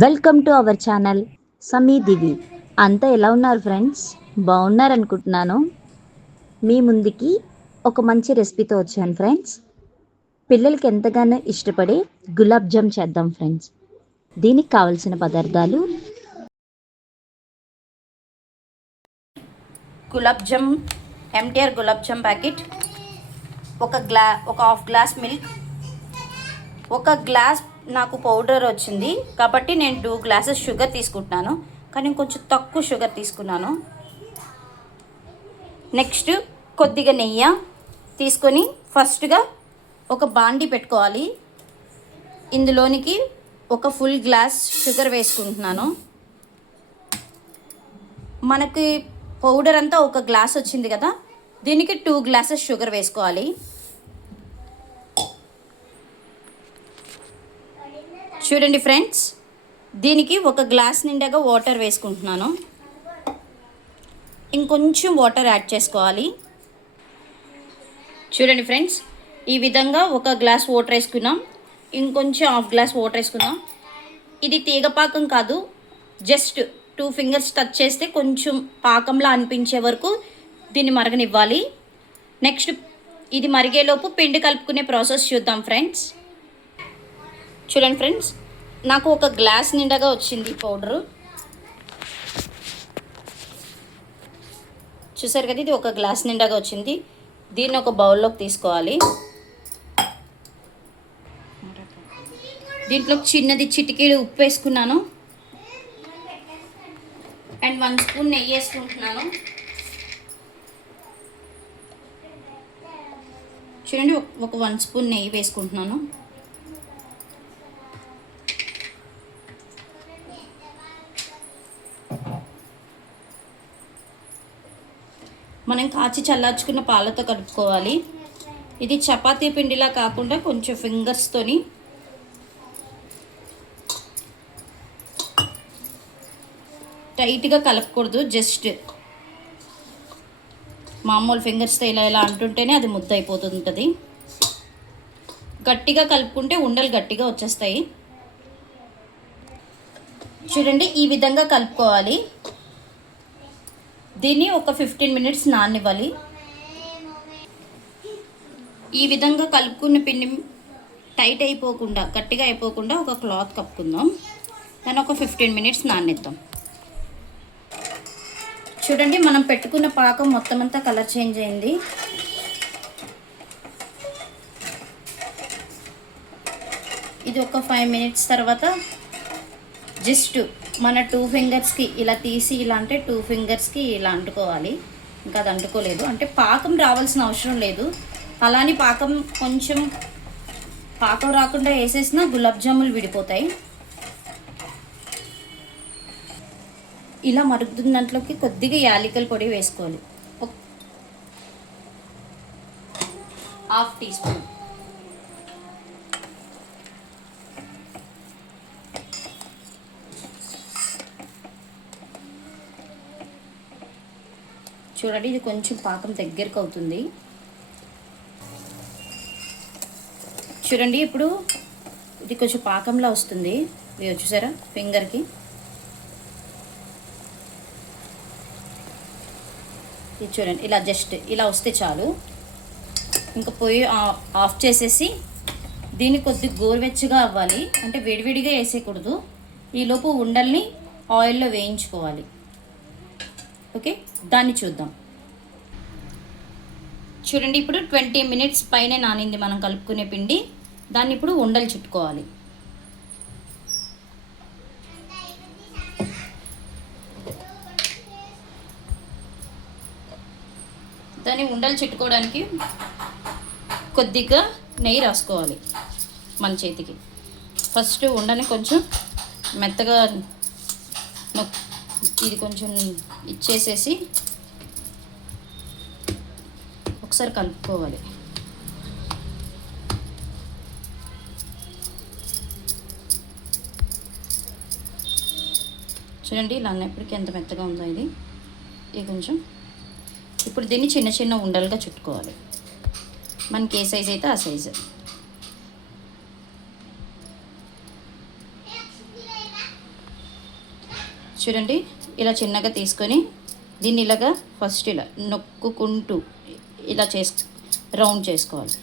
Welcome to our channel సమీ దివి. అంతా ఎలా ఉన్నారు ఫ్రెండ్స్? బాగున్నారనుకుంటున్నాను. మీ ముందుకి ఒక మంచి రెసిపీతో వచ్చాను ఫ్రెండ్స్. పిల్లలకి ఎంతగానో ఇష్టపడే గులాబ్ జామ్ చేద్దాం ఫ్రెండ్స్. దీనికి కావలసిన పదార్థాలు: గులాబ్ జామ్ ఎంటీఆర్ గులాబ్ జామ్ ప్యాకెట్, ఒక హాఫ్ గ్లాస్ మిల్క్, ఒక గ్లాస్ నాకు పౌడర్ వచ్చింది కాబట్టి నేను 2 గ్లాసెస్ షుగర్ తీసుకుంటున్నాను, కానీ కొంచెం తక్కువ షుగర్ తీసుకున్నాను. నెక్స్ట్ కొద్దిగా నెయ్యి తీసుకొని ఫస్ట్గా ఒక బాండి పెట్టుకోవాలి. ఇందులోనికి ఒక ఫుల్ గ్లాస్ షుగర్ వేసుకుంటున్నాను. మనకి పౌడర్ అంతా ఒక గ్లాస్ వచ్చింది కదా, దీనికి 2 గ్లాసెస్ షుగర్ వేసుకోవాలి. చూడండి ఫ్రెండ్స్, దీనికి ఒక గ్లాస్ నిండాగా వాటర్ వేసుకుంటున్నాను. ఇంకొంచెం వాటర్ యాడ్ చేసుకోవాలి. చూడండి ఫ్రెండ్స్, ఈ విధంగా ఒక గ్లాస్ వాటర్ వేసుకున్నాం, ఇంకొంచెం హాఫ్ గ్లాస్ వాటర్ వేసుకున్నాం. ఇది తీగ పాకం కాదు, జస్ట్ 2 ఫింగర్స్ టచ్ చేస్తే కొంచెం పాకంలా అనిపించే వరకు దీన్ని మరగనివ్వాలి. నెక్స్ట్ ఇది మరిగేలోపు పిండి కలుపుకునే ప్రాసెస్ చూద్దాం ఫ్రెండ్స్. చూడండి ఫ్రెండ్స్, నాకు ఒక గ్లాస్ నిండాగా వచ్చింది పౌడరు. చూసారు కదా, ఇది ఒక గ్లాస్ నిండాగా వచ్చింది. దీన్ని ఒక బౌల్లోకి తీసుకోవాలి. దీంట్లో చిన్నది చిటికెడు ఉప్పు వేసుకున్నాను అండ్ 1 స్పూన్ నెయ్యి వేసుకుంటున్నాను. చూడండి, ఒక 1 స్పూన్ నెయ్యి వేసుకుంటున్నాను. మనం కాచి చల్లార్చుకున్న పాలతో కలుపుకోవాలి. ఇది చపాతీ పిండిలా కాకుండా కొంచెం ఫింగర్స్తోని టైట్గా కలపకూడదు, జస్ట్ మామూలు ఫింగర్స్తో ఇలా ఇలా అంటుంటేనే అది ముద్ద అయిపోతుంటుంది. గట్టిగా కలుపుకుంటే ఉండలు గట్టిగా వచ్చేస్తాయి. చూడండి, ఈ విధంగా కలుపుకోవాలి. దీన్ని ఒక 15 మినిట్స్ నాననివ్వాలి. ఈ విధంగా కలుపుకున్న పిండి టైట్ అయిపోకుండా, గట్టిగా అయిపోకుండా ఒక క్లాత్ కప్పుకుందాం. దాన్ని ఒక 15 మినిట్స్ నాననిద్దాం. చూడండి, మనం పెట్టుకున్న పాకం మొత్తం అంతా కలర్ చేంజ్ అయింది. ఇది ఒక 5 మినిట్స్ తర్వాత జస్ట్ మన 2 ఫింగర్స్కి ఇలా తీసి ఇలా అంటే 2 ఫింగర్స్కి ఇలా అంటుకోవాలి. ఇంకా అది అంటుకోలేదు అంటే పాకం రావాల్సిన అవసరం లేదు. అలానే కొంచెం పాకం రాకుండా వేసేసినా గులాబ్ జాములు విడిపోతాయి. ఇలా మరుగుతున్న దాంట్లోకి కొద్దిగా యాలకుల పొడి వేసుకోవాలి, 1/2 టీ స్పూన్. చూడండి, ఇది కొంచెం పాకం దగ్గరకు అవుతుంది. చూడండి, ఇప్పుడు ఇది కొంచెం పాకంలా వస్తుంది. ఇది చూసారా ఫింగర్కి. ఇది చూడండి, ఇలా జస్ట్ ఇలా వస్తే చాలు. ఇంకా పొయ్యి ఆఫ్ చేసేసి దీన్ని కొద్దిగా గోరువెచ్చగా అవ్వాలి, అంటే విడివిడిగా వేసేయకూడదు. ఈలోపు ఉండల్ని ఆయిల్లో వేయించుకోవాలి. ఓకే, దాన్ని చూద్దాం. చూడండి, ఇప్పుడు 20 మినిట్స్ పైన నానింది మనం కలుపుకునే పిండి. దాన్ని ఇప్పుడు ఉండలు చుట్టుకోవాలి. దాన్ని ఉండలు చుట్టుకోవడానికి కొద్దిగా నెయ్యి రాసుకోవాలి మన చేతికి. ఫస్ట్ ఉండని కొంచెం మెత్తగా ఇది కొంచెం ఇచ్చేసేసి ఒకసారి కలుపుకోవాలి. చూడండి, ఇలా అన్నప్పటికీ ఎంత మెత్తగా ఉందో ఇది కొంచెం. ఇప్పుడు దీన్ని చిన్న చిన్న ఉండలుగా చుట్టుకోవాలి. మనకి ఏ సైజ్ అయితే ఆ సైజు. చూడండి ఇలా చిన్నగా తీసుకొని దీన్ని ఇలాగా ఫస్ట్ ఇలా నొక్కుకుంటూ ఇలా రౌండ్ చేసుకోవాలి.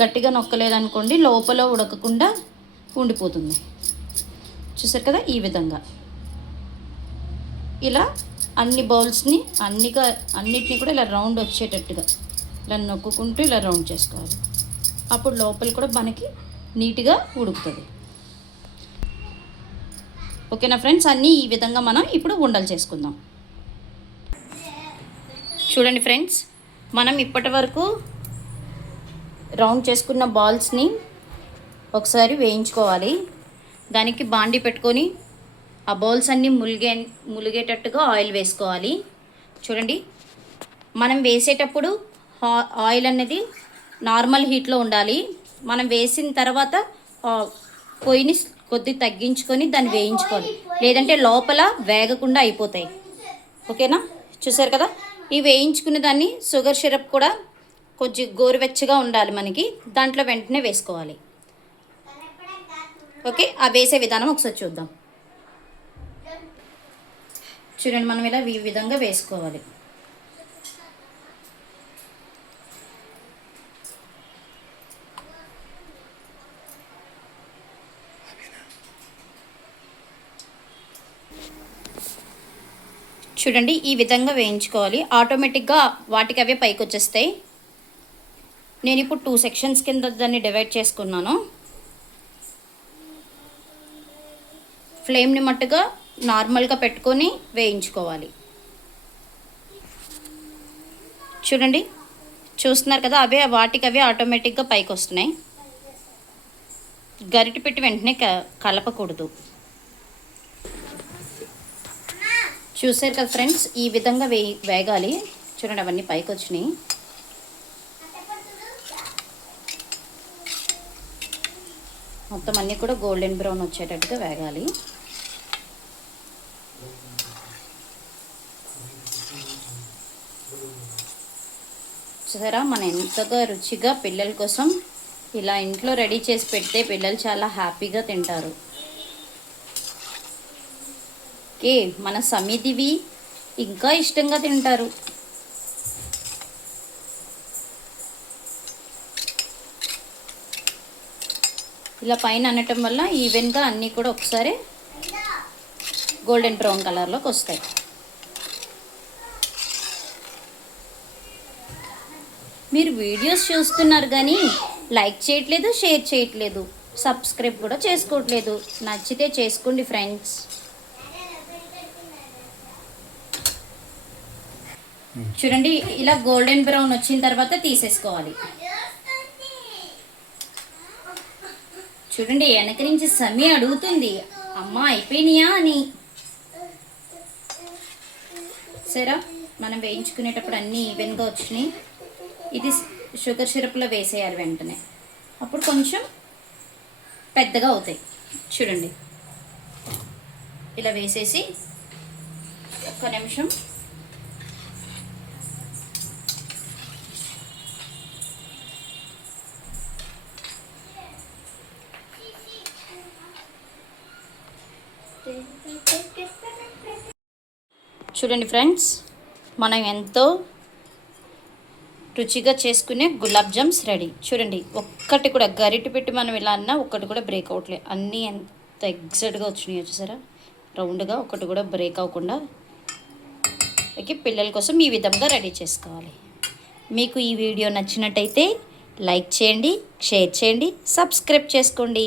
గట్టిగా నొక్కలేదనుకోండి లోపల ఉడకకుండా ఉండిపోతుంది. చూసారు కదా, ఈ విధంగా ఇలా అన్ని బౌల్స్ని అన్నిటిని కూడా ఇలా రౌండ్ వచ్చేటట్టుగా ఇలా నొక్కుకుంటూ ఇలా రౌండ్ చేసుకోవాలి. అప్పుడు లోపల కూడా మనకి నీట్గా ఉడుకుతుంది. ఓకేనా ఫ్రెండ్స్, అన్నీ ఈ విధంగా మనం ఇప్పుడు ఉండలు చేసుకుందాం. చూడండి ఫ్రెండ్స్, మనం ఇప్పటి వరకు రౌండ్ చేసుకున్న బాల్స్ని ఒకసారి వేయించుకోవాలి. దానికి బాండి పెట్టుకొని ఆ బౌల్స్ అన్నీ ములిగేటట్టుగా ఆయిల్ వేసుకోవాలి. చూడండి, మనం వేసేటప్పుడు ఆయిల్ అనేది నార్మల్ హీట్లో ఉండాలి. మనం వేసిన తర్వాత పొయ్యిని కొద్దిగా తగ్గించుకొని దాన్ని వేయించుకోవాలి, లేదంటే లోపల వేగకుండా అయిపోతాయి. ఓకేనా, చూసారు కదా, ఈ వేయించుకునే దాన్ని షుగర్ సిరప్ కూడా కొంచెం గోరువెచ్చగా ఉండాలి మనకి, దాంట్లో వెంటనే వేసుకోవాలి. ఓకే, ఆ వేసే విధానం ఒకసారి చూద్దాం. చూడండి, మనం ఇలా ఈ విధంగా వేసుకోవాలి. చూడండి, ఈ విధంగా వేయించుకోవాలి. ఆటోమేటిక్గా వాటికి అవే పైకి వచ్చేస్తాయి. నేను ఇప్పుడు 2 సెక్షన్స్ కింద దాన్ని డివైడ్ చేసుకున్నాను. ఫ్లేమ్ని మట్టుగా నార్మల్గా పెట్టుకొని వేయించుకోవాలి. చూడండి, చూస్తున్నారు కదా, వాటికి అవే ఆటోమేటిక్గా పైకి వస్తున్నాయి. గరిటె పెట్టి వెంటనే కలపకూడదు. చూసారు కదా ఫ్రెండ్స్, ఈ విధంగా వేగాలి. చూడండి, అవన్నీ పైకి వచ్చినాయి. మొత్తం అన్నీ కూడా గోల్డెన్ బ్రౌన్ వచ్చేటట్టుగా వేగాలి. చూసారా, మన ఎంతగా రుచిగా పిల్లల కోసం ఇలా ఇంట్లో రెడీ చేసి పెడితే పిల్లలు చాలా హ్యాపీగా తింటారు. ఓకే, మన సమిదివి ఇంకా ఇష్టంగా తింటారు. ఇలా పైన అనటం వల్ల ఈవెన్గా అన్నీ కూడా ఒకసారి గోల్డెన్ బ్రౌన్ కలర్లోకి వస్తాయి. మీరు వీడియోస్ చూస్తున్నారు కానీ లైక్ చేయట్లేదు, షేర్ చేయట్లేదు, సబ్స్క్రైబ్ కూడా చేసుకోవట్లేదు. నచ్చితే చేసుకోండి ఫ్రెండ్స్. చూడండి, ఇలా గోల్డెన్ బ్రౌన్ వచ్చిన తర్వాత తీసేసుకోవాలి. చూడండి, వెనక నుంచి సమీ అడుగుతుంది, అమ్మ అయిపోయినాయా అని. సరే, మనం వేయించుకునేటప్పుడు అన్నీ ఈవెన్గా వచ్చినాయి. ఇది షుగర్ సిరప్లో వేసేయాలి వెంటనే, అప్పుడు కొంచెం పెద్దగా అవుతాయి. చూడండి, ఇలా వేసేసి ఒక్క నిమిషం చూడండి ఫ్రెండ్స్, మనం ఎంతో రుచిగా చేసుకునే గులాబ్ జామ్స్ రెడీ. చూడండి, ఒక్కటి కూడా గరిటె పెట్టి మనం ఇలా అన్నా ఒక్కటి కూడా బ్రేక్ అవ్వట్లేదు. అన్నీ ఎంత ఎగ్జాక్ట్గా వచ్చినాయో చూసారా, రౌండ్గా, ఒకటి కూడా బ్రేక్ అవ్వకుండా. పిల్లల కోసం ఈ విధంగా రెడీ చేసుకోవాలి. మీకు ఈ వీడియో నచ్చినట్టయితే లైక్ చేయండి, షేర్ చేయండి, సబ్స్క్రైబ్ చేసుకోండి.